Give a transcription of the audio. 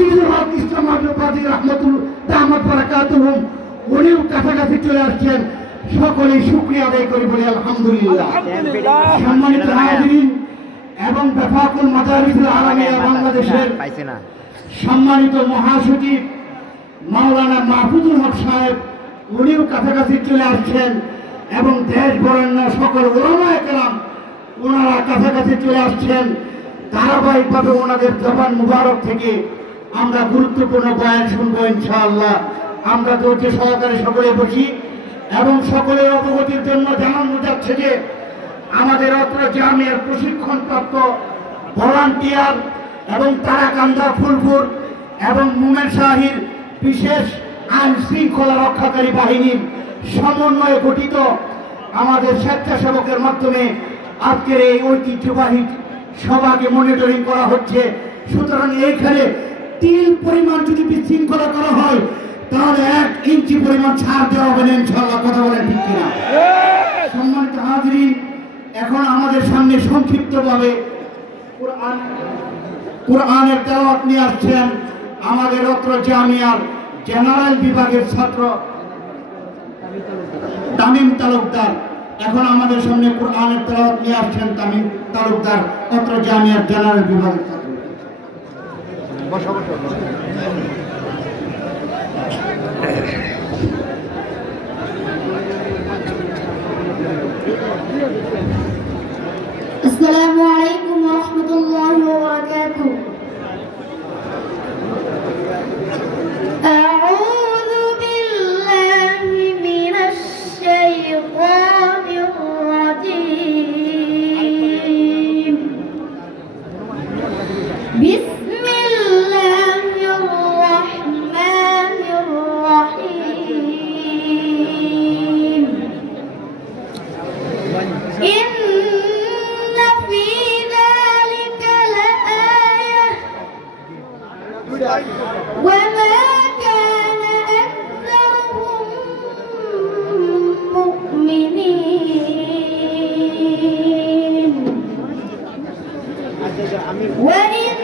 আজিজুল হক ইসলাম আব্দুল রহমতুল দামাত বারাকাতুহুম উনিও কাছাকাছি চলে আসছেন। সকলেই শুকরিয়া আদায় করি বলি আলহামদুলিল্লাহ। সম্মানিত হাজিরিন এবং বেফাকুল মাদারিসুল আলামিয়া বাংলাদেশের সম্মানিত মহাসচিব মাওলানা মাহফুজুল হক সাহেব উনিও কাছাকাছি চলে আসছেন এবং দেশ বরেণ্য সকল উলামায়ে কেরাম ওনারা কাছাকাছি চলে আসছেন। ধারাবাহিকভাবে ওনাদের জবান মুবারক থেকে আমরা গুরুত্বপূর্ণ বয়ান শুনবো ইনশাআল্লাহ। আমরা ধৈর্য সহকারে সকলে বসি এবং সকলের অবগতির জন্য জানানো যাচ্ছে যে আমাদের অত্র জামিয়ার প্রশিক্ষণপ্রাপ্ত ভলান্টিয়ার এবং তারাকান্দা ফুলপুর এবং মুমেন শাহীর বিশেষ আইন শৃঙ্খলা রক্ষাকারী বাহিনীর সমন্বয়ে গঠিত আমাদের স্বেচ্ছাসেবকের মাধ্যমে আজকের এই ঐতিহ্যবাহী সভাকে মনিটরিং করা হচ্ছে। সুতরাং এইখানে তিল পরিমাণ যদি বিশৃঙ্খলা করা হয় তাহলে 1 ইঞ্চি পরিমাণ ছাড় দেওয়া হবে না ইনশাআল্লাহ। কথা বলেন ঠিক কিনা? সম্মানিত হাজিরিন, এখন আমাদের সামনে সংক্ষিপ্তভাবে কোরআনের তেলাওয়াত নিয়ে আসছেন আমাদের অত্র জামিয়ার জেনারেল বিভাগের ছাত্র তামিম তালুকদার। এখন আমাদের সামনে কোরআনের তেলাওয়াত নিয়ে আসছেন তামিম তালুকদার, অত্র জামিয়ার জেনারেল বিভাগের ছাত্র। আসসালামু আলাইকুম ওয়া রাহমাতুল্লাহি ওয়া বারাকাতুহু। আউযু বিল্লাহি মিনাশ শাইতানির রাজীম। বিসমিল্লাহির রাহমানির রাহিম। وما كان أكثرهم مؤمنين وإن